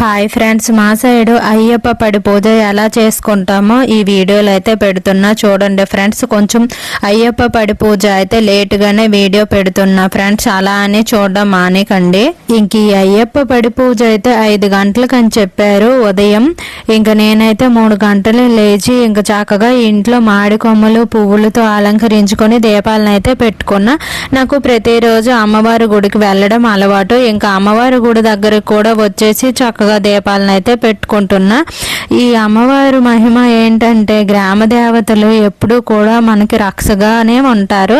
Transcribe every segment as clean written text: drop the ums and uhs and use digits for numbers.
Hi friends, మా side Ayyappa పడి పూజ ఎలా చేసుకుంటామో ఈ వీడియోలో అయితే పెడుతున్నా చూడండి ఫ్రెండ్స్. కొంచెం అయ్యప్ప పడి పూజ అయితే లేటుగానే వీడియో పెడుతున్నా ఫ్రెండ్స్, అలా అని చూడడం మానేకండి. ఇంక ఈ అయ్యప్ప పడి పూజ అయితే 5 గంటలకు అని చెప్పారు ఉదయం. ఇంక నేనైతే 3 గంటలు లేచి ఇంక చక్కగా ఇంట్లో మాడి కొమ్మలు పువ్వులతో అలంకరించుకొని దీపాలను అయితే పెట్టుకున్నా. నాకు ప్రతిరోజు అమ్మవారి గుడికి వెళ్ళడం అలవాటు. ఇంకా అమ్మవారి గుడి దగ్గరకు కూడా వచ్చేసి చక్కగా దీపాలను అయితే పెట్టుకుంటున్నా. ఈ అమ్మవారి మహిమ ఏంటంటే గ్రామ దేవతలు ఎప్పుడూ కూడా మనకి రక్షగానే ఉంటారు.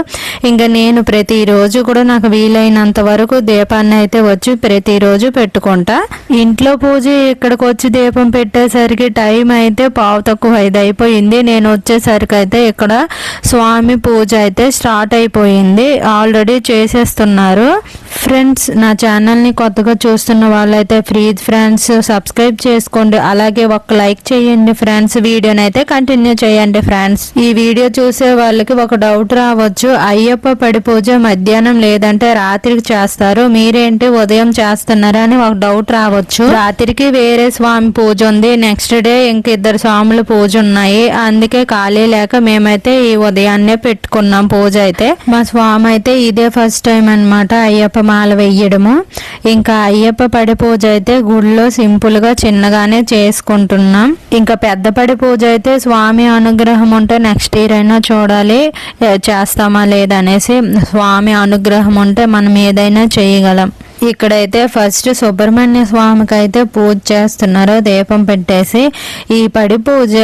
ఇంకా నేను ప్రతిరోజు కూడా నాకు వీలైనంత వరకు దీపాన్ని అయితే వచ్చి ప్రతిరోజు పెట్టుకుంటా. ఇంట్లో పూజ ఇక్కడికి వచ్చి దీపం పెట్టేసరికి టైం అయితే 5:15 అయిపోయింది. నేను వచ్చేసరికి అయితే ఇక్కడ స్వామి పూజ అయితే స్టార్ట్ అయిపోయింది, ఆల్రెడీ చేసేస్తున్నారు. ఫ్రెండ్స్, నా ఛానల్ని కొత్తగా చూస్తున్న వాళ్ళైతే ప్లీజ్ ఫ్రెండ్స్ సబ్స్క్రైబ్ చేసుకోండి, అలాగే ఒక లైక్ చేయండి ఫ్రెండ్స్. వీడియోని అయితే కంటిన్యూ చేయండి ఫ్రెండ్స్. ఈ వీడియో చూసే వాళ్ళకి ఒక డౌట్ రావచ్చు, అయ్యప్ప పడి పూజ మధ్యాహ్నం లేదంటే రాత్రికి చేస్తారు, మీరేంటి ఉదయం చేస్తున్నారా అని ఒక డౌట్ రావచ్చు. రాత్రికి వేరే స్వామి పూజ ఉంది, నెక్స్ట్ డే ఇంక 2 స్వాముల పూజ ఉన్నాయి. అందుకే ఖాళీ లేక మేమైతే ఈ ఉదయాన్నే పెట్టుకున్నాం పూజ అయితే. మా స్వామి అయితే ఇదే ఫస్ట్ టైం అన్నమాట అయ్యప్ప మాల వెయ్యడము. ఇంకా అయ్యప్ప పడి పూజ అయితే గుడిలో సింపుల్ గా చిన్నగానే చేసుకుంటున్నాం. ఇంకా పెద్ద పడి పూజ అయితే స్వామి అనుగ్రహం ఉంటే నెక్స్ట్ ఇయర్ అయినా చూడాలి చేస్తామా లేదనేసి. స్వామి అనుగ్రహం ఉంటే మనం ఏదైనా చేయగలం. ఇక్కడైతే ఫస్ట్ సుబ్రహ్మణ్య స్వామికి అయితే పూజ చేస్తున్నారు దీపం పెట్టేసి. ఈ పడి పూజ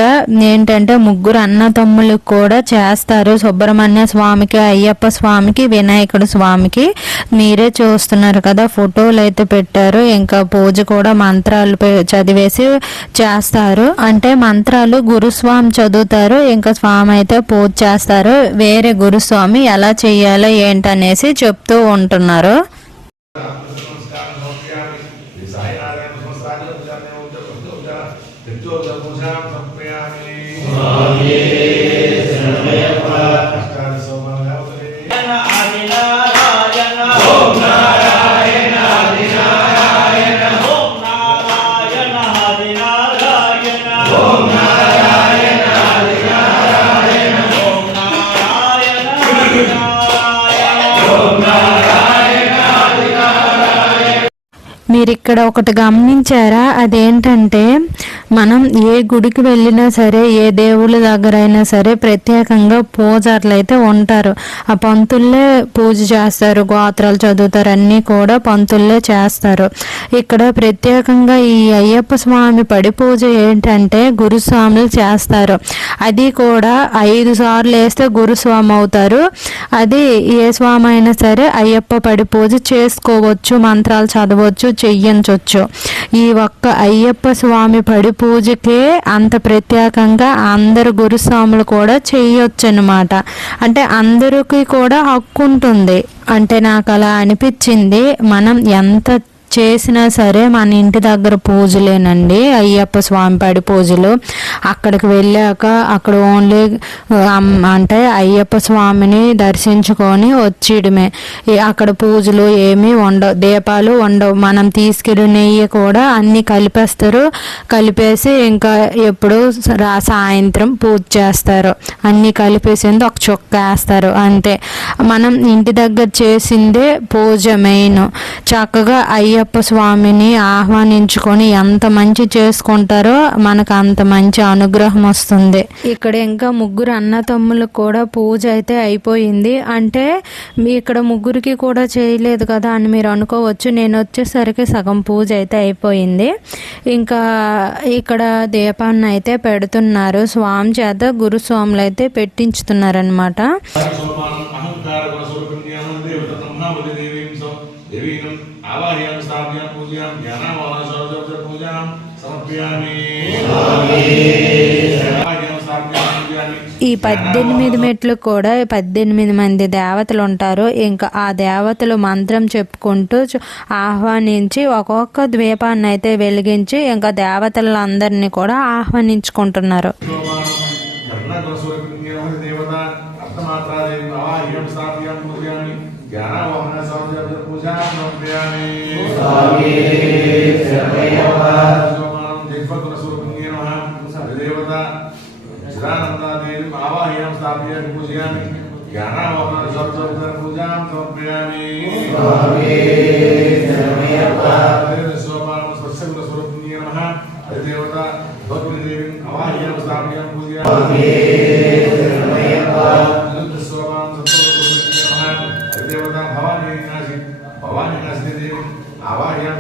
ఏంటంటే 3 అన్న తమ్ములకు కూడా చేస్తారు, సుబ్రహ్మణ్య స్వామికి, అయ్యప్ప స్వామికి, వినాయకుడు స్వామికి. మీరే చూస్తున్నారు కదా, ఫోటోలు అయితే పెట్టారు. ఇంకా పూజ కూడా మంత్రాలు చదివేసి చేస్తారు. అంటే మంత్రాలు గురుస్వామి చదువుతారు, ఇంకా స్వామి అయితే పూజ చేస్తారు. వేరే గురుస్వామి ఎలా చెయ్యాలో ఏంటనేసి చెప్తూ ఉంటున్నారు. మీరు ఇక్కడ ఒకటి గమనించారా, అదేంటంటే మనం ఏ గుడికి వెళ్ళినా సరే, ఏ దేవుళ్ళ దగ్గర అయినా సరే ప్రత్యేకంగా పూజారులు అయితే ఉంటారు. ఆ పంతుల్లే పూజ చేస్తారు, గోత్రాలు చదువుతారు, అన్నీ కూడా పంతుల్లే చేస్తారు. ఇక్కడ ప్రత్యేకంగా ఈ అయ్యప్ప స్వామి పడి పూజ ఏంటంటే గురుస్వాములు చేస్తారు. అది కూడా 5 సార్లు వేస్తే గురుస్వామి అవుతారు. అది ఏ స్వామి అయినా సరే అయ్యప్ప పడి పూజ చేసుకోవచ్చు, మంత్రాలు చదవచ్చు, చెయ్యించవచ్చు. ఈ ఒక్క అయ్యప్ప స్వామి పడి పూజకే అంత ప్రత్యేకంగా అందరు గురుస్వాములు కూడా చెయ్యొచ్చు అన్నమాట. అంటే అందరికీ కూడా హక్కు ఉంటుంది. అంటే నాకు అలా అనిపించింది. మనం ఎంత చేసినా సరే మన ఇంటి దగ్గర పూజలేనండి అయ్యప్ప స్వామి పడి పూజలు. అక్కడికి వెళ్ళాక అక్కడ ఓన్లీ అంటే అయ్యప్ప స్వామిని దర్శించుకొని వచ్చేయడమే. అక్కడ పూజలు ఏమీ ఉండవు, దీపాలు ఉండవు. మనం తీసుకెళ్ళి నెయ్యి కూడా అన్నీ కలిపేస్తారు. కలిపేసి ఇంకా ఎప్పుడు సాయంత్రం పూజ చేస్తారు. అన్నీ కలిపేసింది ఒక చుక్క వేస్తారు అంతే. మనం ఇంటి దగ్గర చేసిందే పూజ మెయిన్. చక్కగా అయ్యప్ప స్వామిని ఆహ్వానించుకొని ఎంత మంచి చేసుకుంటారో మనకు అంత మంచి అనుగ్రహం వస్తుంది. ఇక్కడ ఇంకా 3 అన్న తమ్ములకు కూడా పూజ అయితే అయిపోయింది. అంటే ఇక్కడ 3కి కూడా చేయలేదు కదా అని మీరు అనుకోవచ్చు. నేను వచ్చేసరికి సగం పూజ అయితే అయిపోయింది. ఇంకా ఇక్కడ దీపాన్ని అయితే పెడుతున్నారు స్వామి చేత, గురుస్వాములు అయితే పెట్టించుతున్నారనమాట. ఈ 18 మెట్లు కూడా 18 మంది దేవతలు ఉంటారు. ఇంకా ఆ దేవతలు మంత్రం చెప్పుకుంటూ ఆహ్వానించి ఒక్కొక్క ద్వీపాన్ని అయితే వెలిగించి ఇంకా దేవతలందరినీ కూడా ఆహ్వానించుకుంటున్నారు. स्वामी शरणमय्यप्पा ज्ञानावरण सर्वत्र पूजां समर्पयामि सोपानं सस्यं स्वरूपिणी नमः देवता भक्तिदेवीं अवाह्यां स्थापयां पूजयामि सोपानं सस्यं नमः देवता भवानी नासी देवी आवाह्यां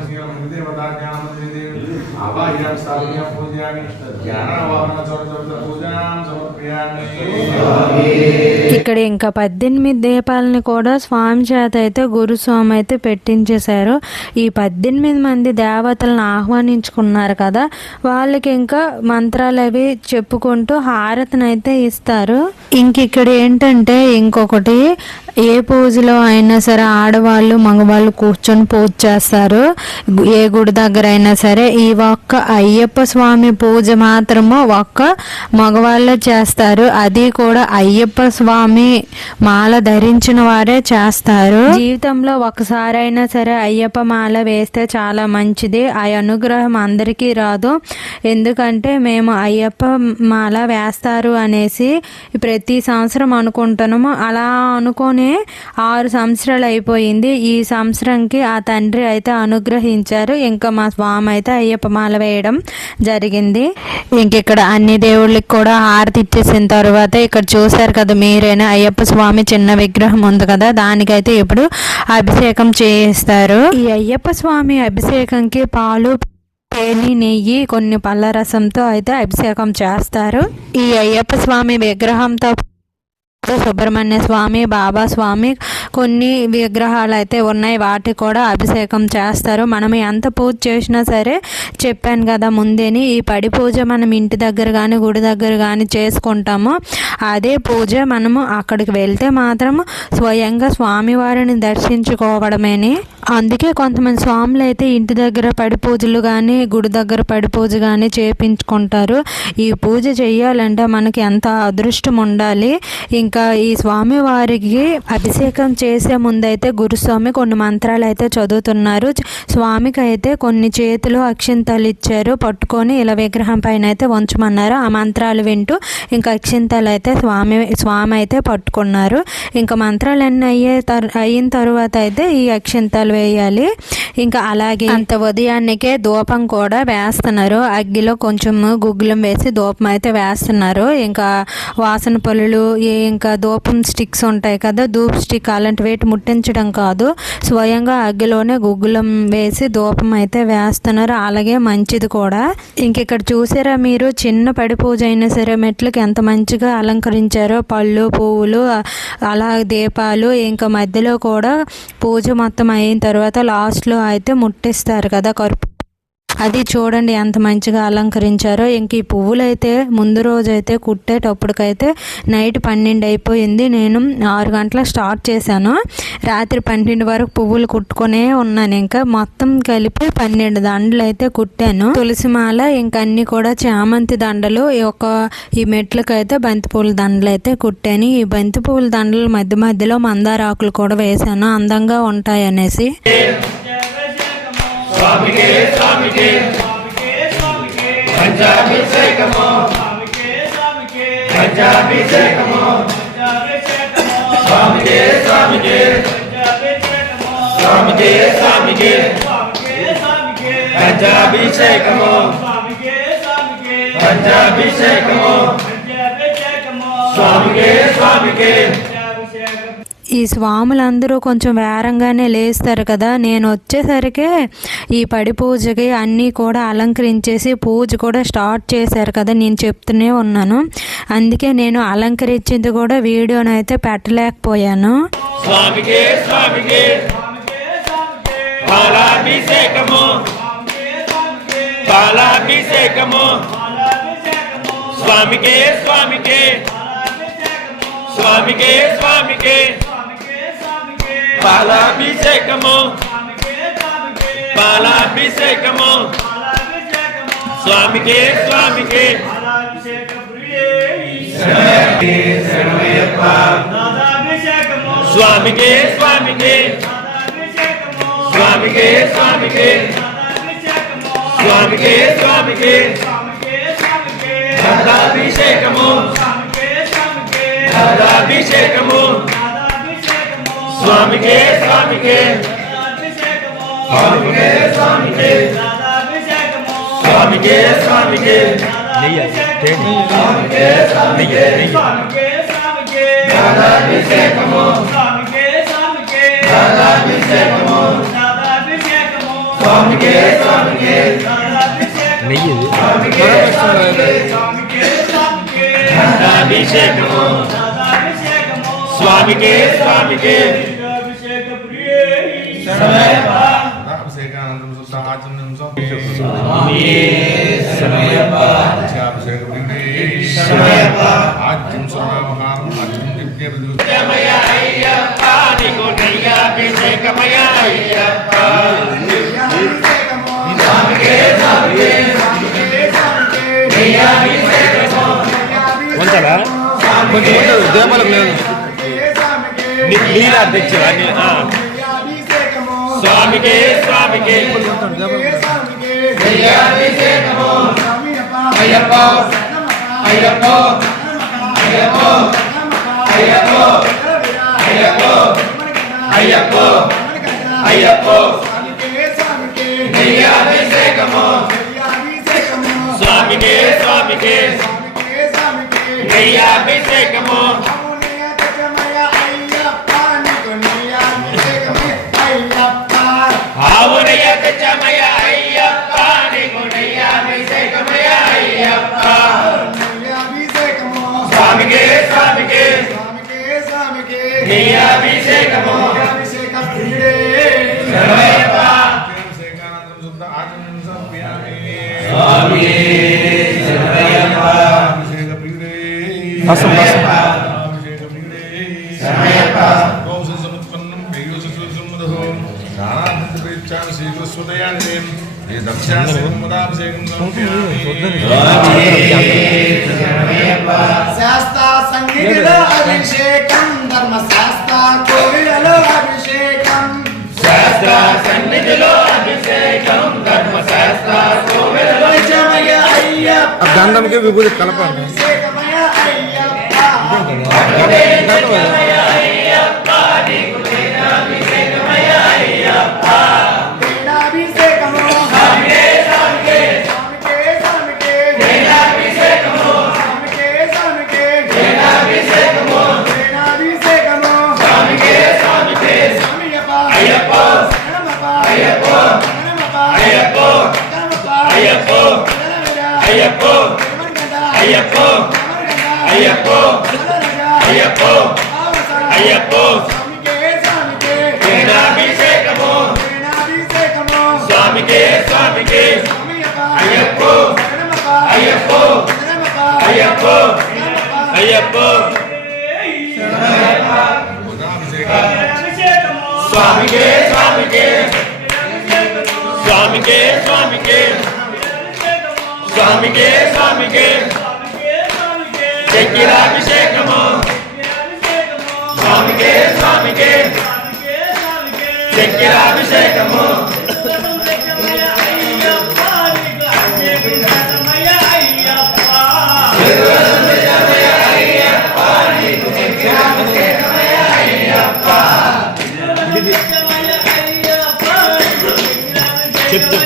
देवता ज्ञानमंत्री देवी आवाह्यां स्थापयां पूजयामि ज्ञानावरण सर्वत्र पूजां समर्पयामि। ఇక్కడ ఇంకా 18 దీపాలని కూడా స్వామి చేత అయితే గురుస్వామి అయితే పెట్టించేశారు. ఈ 18 మంది దేవతలను ఆహ్వానించుకున్నారు కదా, వాళ్ళకి ఇంకా మంత్రాలు అవి చెప్పుకుంటూ హారతిని అయితే ఇస్తారు. ఇంక ఇక్కడ ఏంటంటే ఇంకొకటి, ఏ పూజలో అయినా సరే ఆడవాళ్ళు మగవాళ్ళు కూర్చొని పూజ చేస్తారు. ఏ గుడి దగ్గర అయినా సరే ఈ ఒక్క అయ్యప్ప స్వామి పూజ మాత్రము ఒక్క మగవాళ్ళే చేస్తారు. అది కూడా అయ్యప్ప స్వామి మాల ధరించిన వారే చేస్తారు. జీవితంలో ఒకసారైనా సరే అయ్యప్ప మాల వేస్తే చాలా మంచిది. ఆ అనుగ్రహం అందరికీ రాదు. ఎందుకంటే మేము అయ్యప్ప మాల వేస్తారు అనేసి ప్రతి సంవత్సరం అనుకుంటున్నాము. అలా అనుకొని 6 సంవత్సరాలు అయిపోయింది. ఈ సంవత్సరంకి ఆ తండ్రి అయితే అనుగ్రహించారు. ఇంకా మా స్వామి అయితే అయ్యప్ప మాల వేయడం జరిగింది. ఇంక ఇక్కడ అన్ని దేవుళ్ళకి కూడా హారతి ఇచ్చేసిన తర్వాత ఇక్కడ చూసారు కదా మీరైనా, అయ్యప్ప స్వామి చిన్న విగ్రహం ఉంది కదా, దానికైతే ఇప్పుడు అభిషేకం చేయిస్తారు. ఈ అయ్యప్ప స్వామి అభిషేకంకి పాలు, తేనె, నెయ్యి, కొన్ని పళ్ళ రసంతో అయితే అభిషేకం చేస్తారు. ఈ అయ్యప్ప స్వామి విగ్రహంతో సుబ్రహ్మణ్య స్వామి, బాబా స్వామి, కొన్ని విగ్రహాలు అయితే ఉన్నాయి, వాటికి కూడా అభిషేకం చేస్తారు. మనం ఎంత పూజ చేసినా సరే చెప్పాను కదా ముందేని, ఈ పడి పూజ మనం ఇంటి దగ్గర కానీ గుడి దగ్గర కానీ చేసుకుంటాము. అదే పూజ మనము అక్కడికి వెళ్తే మాత్రం స్వయంగా స్వామివారిని దర్శించుకోవడమేని. అందుకే కొంతమంది స్వాములు అయితే ఇంటి దగ్గర పడి పూజలు కానీ గుడి దగ్గర పడి పూజ కానీ చేయించుకుంటారు. ఈ పూజ చేయాలంటే మనకి ఎంత అదృష్టం ఉండాలి. ఇంకా ఈ స్వామి వారికి అభిషేకం చేసే ముందైతే గురుస్వామి కొన్ని మంత్రాలు అయితే చదువుతున్నారు. స్వామికి అయితే కొన్ని చేతులు అక్షింతలు ఇచ్చారు, పట్టుకొని ఇలా విగ్రహం పైన అయితే ఉంచమన్నారు. ఆ మంత్రాలు వింటూ ఇంకా అక్షింతలు అయితే స్వామి అయితే పట్టుకున్నారు. ఇంకా మంత్రాలన్నీ అయిన తర్వాత అయితే ఈ అక్షింతలు వేయాలి. ఇంకా అలాగే అంత ఉదయాన్నికే ధూపం కూడా వేస్తున్నారు. అగ్గిలో కొంచెం గుగ్గులం వేసి ధూపం అయితే వేస్తున్నారు. ఇంకా వాసన పళ్ళు, ఇంకా ధూపం స్టిక్స్ ఉంటాయి కదా, ధూప్ స్టిక్, అలాంటి వేటి ముట్టించడం కాదు, స్వయంగా అగ్గిలోనే గుగ్గులం వేసి ధూపం అయితే వేస్తున్నారు. అలాగే మంచిది కూడా. ఇంక ఇక్కడ చూసారా మీరు, చిన్న పడి పూజ అయినా సరే మెట్లకి ఎంత మంచిగా అలంకరించారో, పళ్ళు, పువ్వులు, అలా దీపాలు. ఇంకా మధ్యలో కూడా పూజ మొత్తం అయిన తర్వాత లాస్ట్లో అయితే ముట్టిస్తారు కదా కర్పూరం, అది చూడండి ఎంత మంచిగా అలంకరించారో. ఇంక ఈ పువ్వులు అయితే ముందు రోజు అయితే కుట్టేటప్పటికైతే నైట్ 12 అయిపోయింది. నేను 6 గంటలకు స్టార్ట్ చేశాను, రాత్రి 12 వరకు పువ్వులు కుట్టుకునే ఉన్నాను. ఇంకా మొత్తం కలిపి 12 దండలు అయితే కుట్టాను. తులసిమాల, ఇంకా అన్ని కూడా చామంతి దండలు, ఈ మెట్లకైతే బంతిపూల దండలు అయితే కుట్టాను. ఈ బంతిపూల దండలు మధ్య మధ్యలో మందార ఆకులు కూడా వేసాను, అందంగా ఉంటాయి అనేసి. స్వామికే స్వామికే పంచాభిషేకము పంచాభిషేకము స్వామికే స్వామికే స్వామికే స్వామికే పంచాభిషేకము పంచాభిషేకము స్వామికే స్వామికే. ఈ స్వాములందరూ కొంచెం వేరంగానే లేస్తారు కదా. నేను వచ్చేసరికి ఈ పడి పూజకి అన్నీ కూడా అలంకరించేసి పూజ కూడా స్టార్ట్ చేశారు కదా, నేను చెప్తూనే ఉన్నాను. అందుకే నేను అలంకరించింది కూడా వీడియోను అయితే పెట్టలేకపోయాను. స్వామికే స్వామికే పాలాభిషేకము పాలాభిషేకము స్వామికే స్వామికే స్వామికే స్వామికే పాలాభిషేకము పాలాభిషేకము స్వామికే స్వామికే స్వామికే స్వామికే స్వామికే స్వామికే స్వామికే స్వామికే పాలాభిషేకము అభిషేకము స్వామికే స్వామికే స్వామికే స్వామికే స్వామికే స్వామికే స్వామికే స్వామికే అభిషేకము అభిషేకము స్వామికే స్వామికే అభిషేకము స్వామికే స్వామికే స్వామికే స్వామికే అయ్యప్ప అయ్యప్ప అయ్యప్ప అయ్యప్ప అయ్యప్ప అయ్యప్ప అయ్యప్ప అభిషేకము స్వామికే స్వామికే అభిషేకము ఆవునయ తెచ్చమయ అయ్యప్ప నీకునయ అభిషేకమయ అయ్యప్ప స్వామికే స్వామికే నీ అభిషేకము శరణయ్యప్ప స్వామి శరణయ్యప్ప శరణయ్యప్ప శాస్త్ర సంగీతలో అభిషేకం ధర్మ శాస్త్ర కోవిలలో అభిషేకం శాస్త్ర సన్నిధిలో అభిషేకం ధర్మ శాస్త్ర కోవెలలో అయ్యప్ప గంధంకి విభూతి కలపండి. అభిషేకమయ అయ్యప్ప వేణాభిషేకము స్వామికే స్వామికే వేణాభిషేకము స్వామికే స్వామికే అయ్యప్ప అయ్యప్ప అయ్యప్ప అయ్యప్ప అయ్యప్ప అయ్యప్ప అయ్యప్ప అయ్యప్ప అయ్యప్ప వేణాభిషేకము స్వామికే స్వామికే అయ్యప్ప అయ్యప్ప అయ్యప్ప అయ్యప్ప స్వామికే స్వామికే స్వామికే స్వామికే స్వామికే స్వామికే చక్రాభిషేకము స్వామికే స్వామికే చక్రాభిషేకము చెప్తూ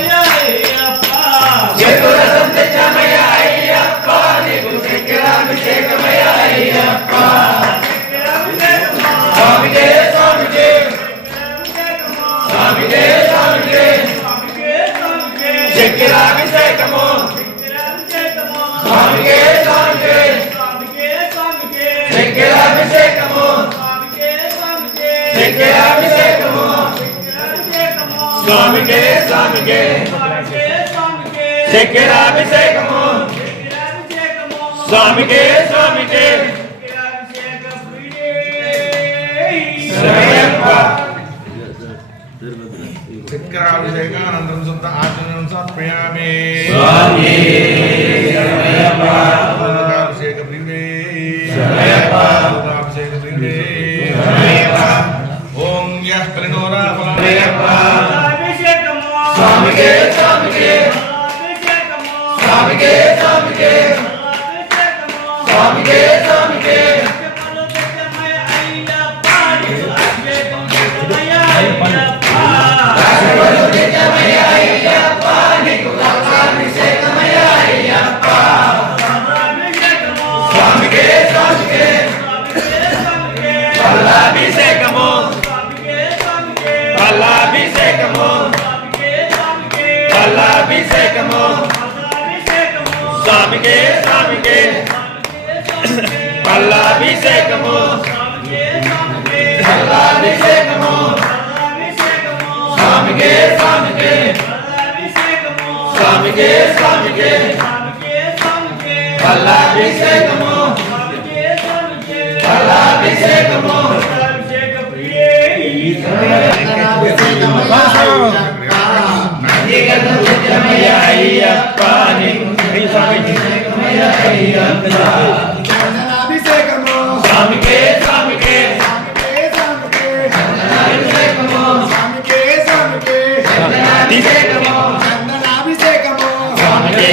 స్వామికే స్వామికే స్వామికే స్వామికే చక్రాభిషేకము స్వామికే స్వామికే చక్రాభిషేకము చక్రాభిషేకము స్వామికే స్వామికే చక్రాభిషేకము స్వామికే స్వామికే చక్రాభిషేకానందం శుద్ధ ఆచరణం సమర్పయామి. స్వామి అభిషేక ప్రియుడే అభిషేక ప్రియుడే ఓం యః ప్రణోరాఫలం స్వామికే స్వామికే స్వామికే స్వామికే స్వామికే స్వామికే పల్లాభిషేకము పల్లాభిషేకము స్వామికే స్వామికే స్వామికే స్వామికే పల్లాభిషేకము పల్లాభిషేకము అయ్యప్ప స్వామికే స్వామికే అభిషేకము స్వామికే స్వామికే అభిషేకము స్వామికే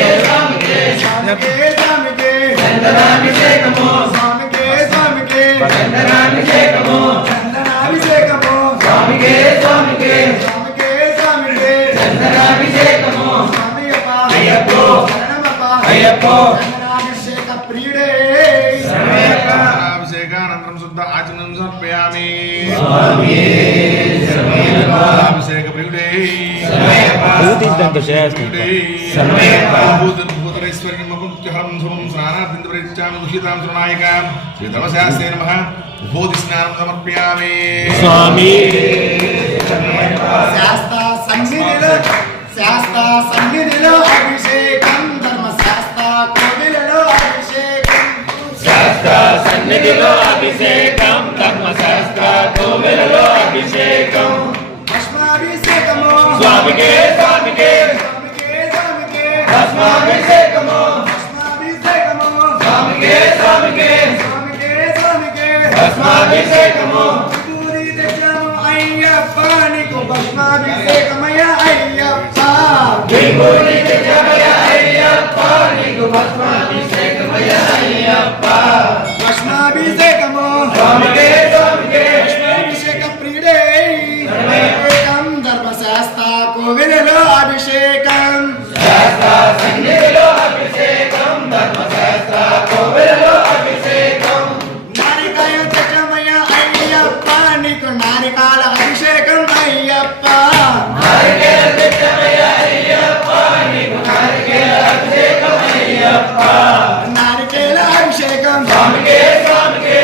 స్వామికే చందనాభిషేకము స్వామికే స్వామికే చందనాభిషేకము స్వామికే స్వామికే చందనాభిషేకము అయ్యప్ప అయ్యప్ప చందనాభిషేక ప్రియుడే అభిషేకానంతరం శుద్ధ ఆచమనం సమర్పయామి శరణమయ్యప్ప అభిషేక ప్రియుడే భూతరేశ్వరి ముఖ్యహరం శుభం స్నానార్థం ప్రయచ్చామి దుషితాం సునాయకాం శ్రీ ధర్మశాస్త్రే నమః విభూతి స్నానం సమర్పయామి శాస్త్ర సన్నిధిలో అభిషేకం ధర్మశాస్త్ర కోవిలలో అభిషేకం శాస్త్ర సన్నిధిలో అభిషేకం ధర్మశాస్త్ర కోవెలలో అభిషేకం భస్మాభిషేకము స్వామికే స్వామికే స్వామికే భస్మాభిషేకము స్వామికే స్వామికే భస్మాభిషేకము పూరి తెచ్చాము అయ్యప్ప నీకు భస్మాభిషేకమయ్య అయ్యప్ప విభూతి తెచ్చమయ్య అయ్యప్ప నీకు భస్మాభిషేకమయ్య అయ్యప్ప భస్మాభిషేకము స్వామికే స్వామికే అభిషేక ప్రియుడే అభిషేకం ధర్మశాస్త్ర కోవిలలో అభిషేకం శాస్త్ర సన్నిధిలో అభిషేకం ధర్మశాస్త్ర కోవెలలో అభిషేకం నారికాయ తెచ్చమయ్య అయ్యప్ప నీకు నారికాల అభిషేకం అయ్యప్ప నారికేల తెచ్చమయ్య అయ్యప్ప నీకు నారికేల అభిషేకం అయ్యప్ప నారికేల అభిషేకం స్వామికే స్వామికే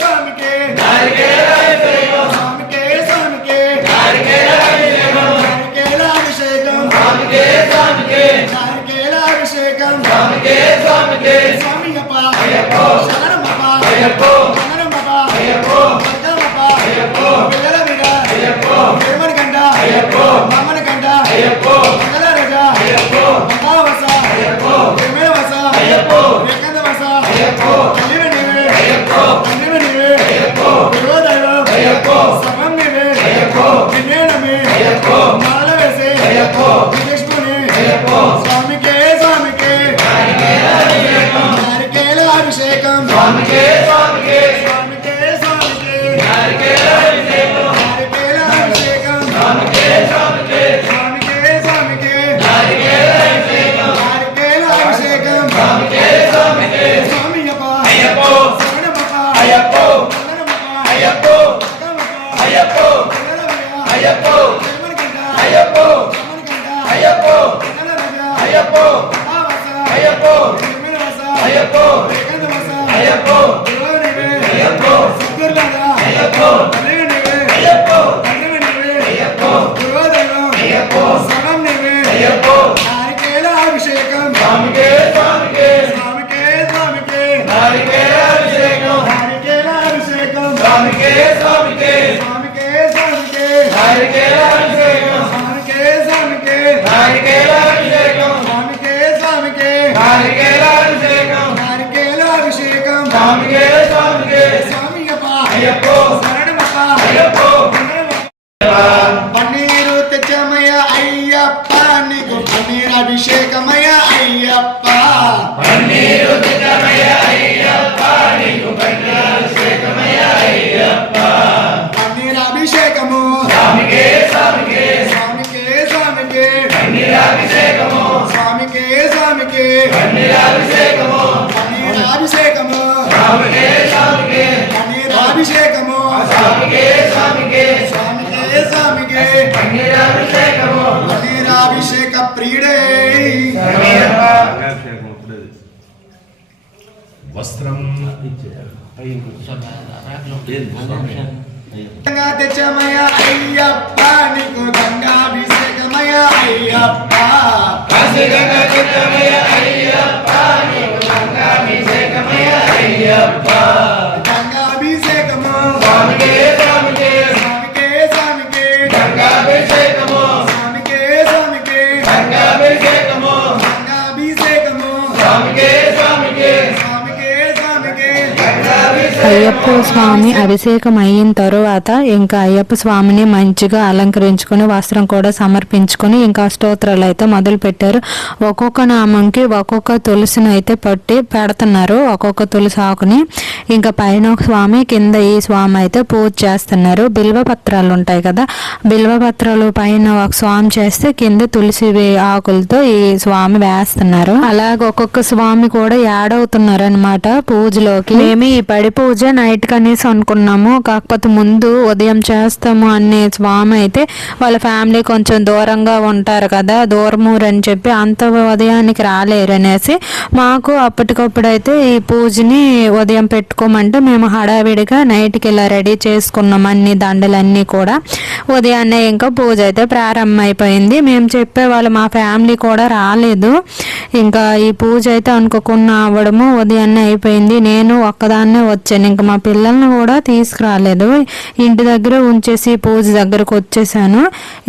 స్వామికే నారికేల అభిషేకం స్వామికే నారికేల అభిషేకం నారికేల అభిషేకం స్వామికే స్వామికే నారికేల అభిషేకం స్వామికే స్వామికే స్వామియప్ప అయ్యప్ప శరణమప్ప అయ్యప్ప శరణమప్ప అయ్యప్ప వర్గమప్ప అయ్యప్ప పిల్లల మీద అయ్యప్ప ప్రేమని గంట అయ్యప్ప మామని గంట అయ్యప్ప మంగళ రజ అయ్యప్ప మహావస అయ్యప్ప ప్రేమే వస అయ్యప్ప ఏకంద వస అయ్యప్ప తల్లివి నీవే అయ్యప్ప తండ్రివి నీవే అయ్యప్ప గురువదైవం అయ్యప్ప సర్వం నీవే అయ్యప్ప నిన్నే నమ్మి అయ్యప్ప మాల వేసే అయ్యప్ప విదేశముని అయ్యప్ప స్వామికే నారికేల అభిషేకం నారికేల అభిషేకం స్వామికే స్వామికే స్వామికే నారికేల అభిషేకం నారికేల అభిషేకం స్వామికే స్వామికే స్వామికే నారికేల అభిషేకం నారికేల అభిషేకం స్వామికే స్వామికే స్వామియప్ప అయ్యప్ప శరణమప్ప అయ్యప్ప శరణమప్ప అయ్యప్ప వర్గమప్ప అయ్యప్ప పిల్లల మీద అయ్యప్ప ప్రేమని గంట అయ్యప్ప మామని గంట అయ్యప్ప మంగళ రజ అయ్యప్ప మహావస అయ్యప్ప ప్రేమే వస అయ్యప్ప ఏకంద వస అయ్యప్ప గురువు నీవే అయ్యప్ప సద్గురులాద అయ్యప్ప తల్లివి నీవే అయ్యప్ప తండ్రివి నీవే అయ్యప్ప గురువదైవం అయ్యప్ప సర్వం నీవే అయ్యప్ప నారికేల అభిషేకం స్వామికే స్వామికే స్వామికే నారికేల అభిషేకం నారికేల అభిషేకం స్వామికే స్వామికే స్వామికే నారికేల అభిషేకం స్వామికే నారికేల అభిషేకం స్వామికే నారికేల అభిషేకం నారికేల అభిషేకం స్వామికే స్వామికే స్వామియప్ప అయ్యప్ప శరణమప్ప అయ్యప్ప పన్నీరు తెచ్చమయ్య అయ్యప్ప నీకు పన్నీర్ అభిషేకమయ్య అయ్యప్ప పన్నీరు తెచ్చమయ్య అయ్యప్ప నీకు పన్నీర్ అభిషేకమయ్య అయ్యప్ప పన్నీర్ అభిషేకము స్వామికే స్వామికే పన్నీర్ అభిషేకము స్వామికే పన్నీర్ అభిషేకము పన్నీర్ అభిషేకము స్వామికే స్వామికే పన్నీర్ అభిషేకము స్వామికే స్వామికే పన్నీర్ అభిషేకము పన్నీర్ అభిషేక ప్రియుడే వస్త్రం గంగా తెచ్చమయ అయ్యప్ప నీకు గంగాభిషేకమయ అయ్యప్ప కాశీగంగా చిత్తమయ అయ్యప్ప నీకు గంగాభిషేకమయ అయ్యప్ప గంగాభిషేకము స్వామికే స్వామికే స్వామికే స్వామికే గంగాభిషేకము స్వామికే స్వామికే గంగాభిషేకము గంగాభిషేకము స్వామికే స్వామికే స్వామికే స్వామికే అయ్యప్ప స్వామి అభిషేకం అయిన తరువాత ఇంకా అయ్యప్ప స్వామిని మంచిగా అలంకరించుకొని వస్త్రం కూడా సమర్పించుకొని ఇంకా స్తోత్రాలు అయితే మొదలు పెట్టారు. ఒక్కొక్క నామంకి ఒక్కొక్క తులసిని అయితే పట్టి పెడుతున్నారు, ఒక్కొక్క తులసి ఆకుని. ఇంకా పైన ఒక స్వామి, కింద ఈ స్వామి అయితే పూజ చేస్తున్నారు. బిల్వ పత్రాలు ఉంటాయి కదా, బిల్వ పత్రాలు పైన ఒక స్వామి చేస్తే కింద తులసి ఆకులతో ఈ స్వామి వేస్తున్నారు. అలాగే ఒక్కొక్క స్వామి కూడా యాడ్ అవుతున్నారు అనమాట పూజలోకి. మేము ఈ పడి పూజ నైట్ కనీసం అనుకున్నాము, కాకపోతే ముందు ఉదయం చేస్తాము అనే స్వామి అయితే వాళ్ళ ఫ్యామిలీ కొంచెం దూరంగా ఉంటారు కదా, దూరమూరు అని చెప్పి అంత ఉదయానికి రాలేరు అనేసి మాకు అప్పటికప్పుడైతే ఈ పూజని ఉదయం పెట్టుకోమంటే మేము హడావిడిగా నైట్కి ఇలా రెడీ చేసుకున్నాం అన్ని దండలన్నీ కూడా. ఉదయాన్నే ఇంకా పూజ అయితే ప్రారంభం అయిపోయింది. మేము చెప్పేవాళ్ళు మా ఫ్యామిలీ కూడా రాలేదు. ఇంకా ఈ పూజ అయితే అనుకోకుండా అవ్వడము ఉదయాన్నే అయిపోయింది. నేను ఒక్కదాన్నే వచ్చాను, ఇంకా మా పిల్లల్ని కూడా తీసుకురాలేదు, ఇంటి దగ్గర ఉంచేసి పూజ దగ్గరకు వచ్చేసాను.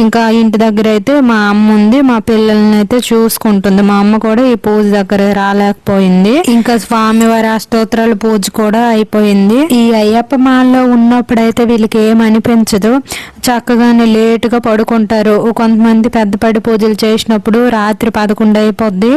ఇంకా ఇంటి దగ్గర అయితే మా అమ్మ ఉంది, మా పిల్లల్ని అయితే చూసుకుంటుంది. మా అమ్మ కూడా ఈ పూజ దగ్గర రాలేకపోయింది. ఇంకా స్వామివారి అష్టోత్తరాల పూజ కూడా అయిపోయింది. ఈ అయ్యప్ప మాల్లో ఉన్నప్పుడైతే వీళ్ళకి ఏమనిపించదు, చక్కగానే లేటుగా పడుకుంటారు. కొంతమంది పెద్దపడి పూజలు చేసినప్పుడు రాత్రి 11 అయిపోద్ది.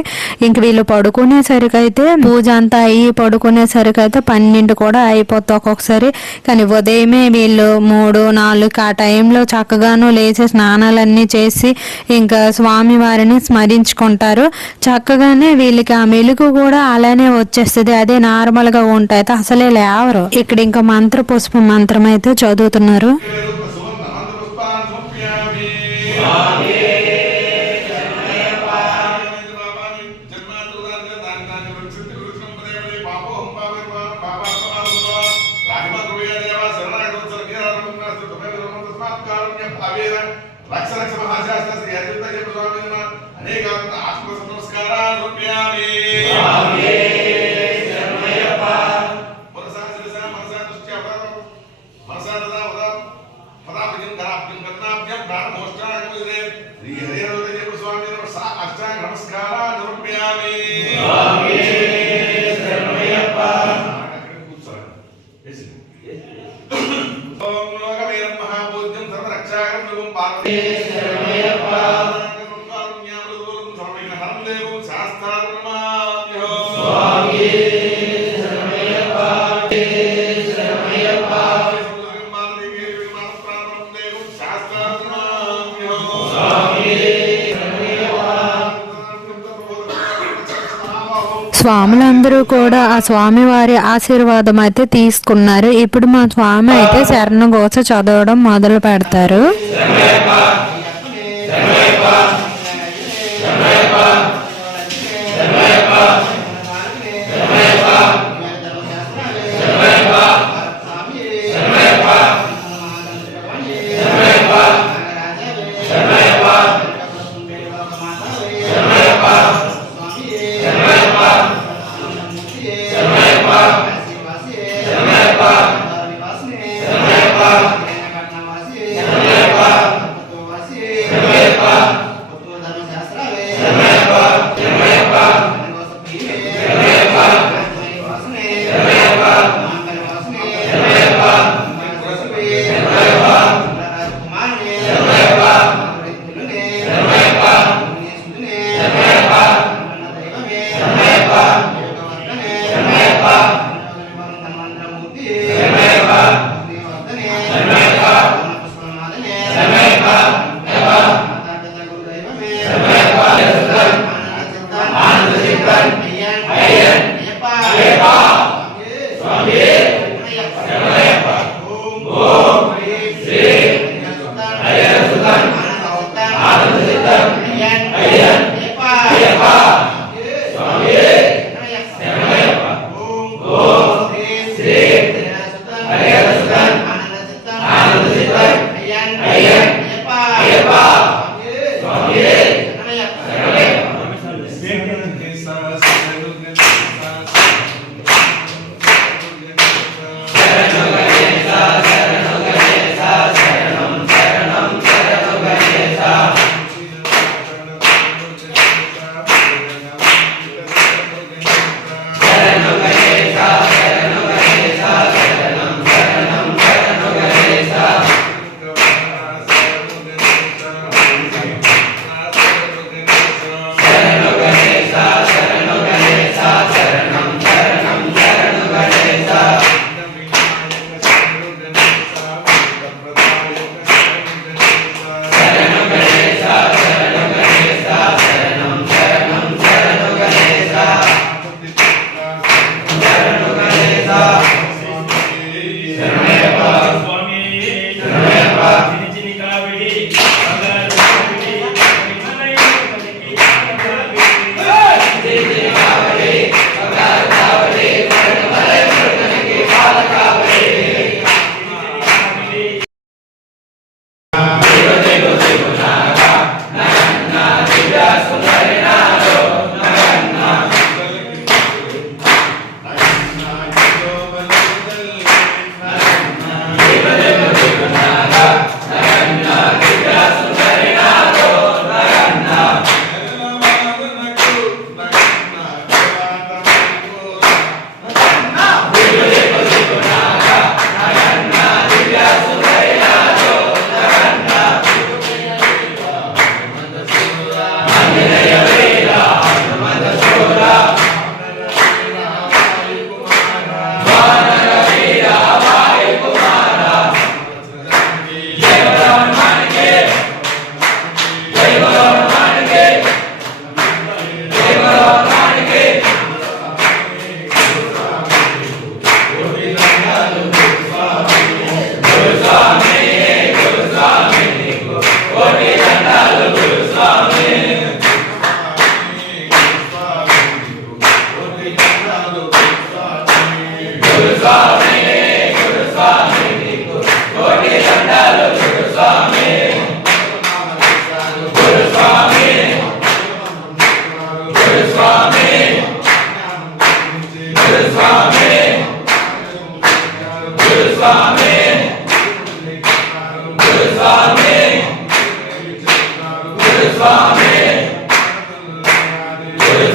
ఇంక వీళ్ళు పడుకునేసరికి అయితే పూజ అంతా అయ్యి పడుకునేసరికి అయితే 12 కూడా అయిపోతుంది ఒక్కొక్కసారి. కానీ ఉదయమే వీళ్ళు 3, 4 ఆ టైంలో చక్కగాను లేచి స్నానాలన్నీ చేసి ఇంకా స్వామి వారిని స్మరించుకుంటారు. చక్కగానే వీళ్ళకి ఆ మెలుగు కూడా అలానే వచ్చేస్తుంది. అదే నార్మల్ గా ఉంటాయి అసలే లేవరు. ఇక్కడ ఇంకా మంత్ర పుష్ప మంత్రం అయితే చదువుతున్నారు. స్వాములందరూ కూడా ఆ స్వామివారి ఆశీర్వాదం అయితే తీసుకున్నారు. ఇప్పుడు మా స్వామి అయితే శరణఘోష చదవడం మొదలు పెడతారు.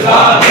Go!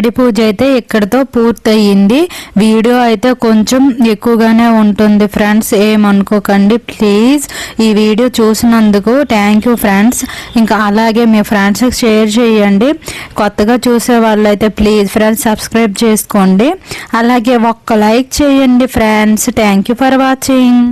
పడి పూజ అయితే ఇక్కడితో పూర్తయింది. వీడియో అయితే కొంచెం ఎక్కువగానే ఉంటుంది ఫ్రెండ్స్, ఏమనుకోకండి ప్లీజ్. ఈ వీడియో చూసినందుకు థ్యాంక్ యూ ఫ్రెండ్స్. ఇంకా అలాగే మీ ఫ్రెండ్స్కి షేర్ చేయండి. కొత్తగా చూసే వాళ్ళైతే ప్లీజ్ ఫ్రెండ్స్ సబ్స్క్రైబ్ చేసుకోండి. అలాగే ఒక్క లైక్ చేయండి friends. Thank you for watching.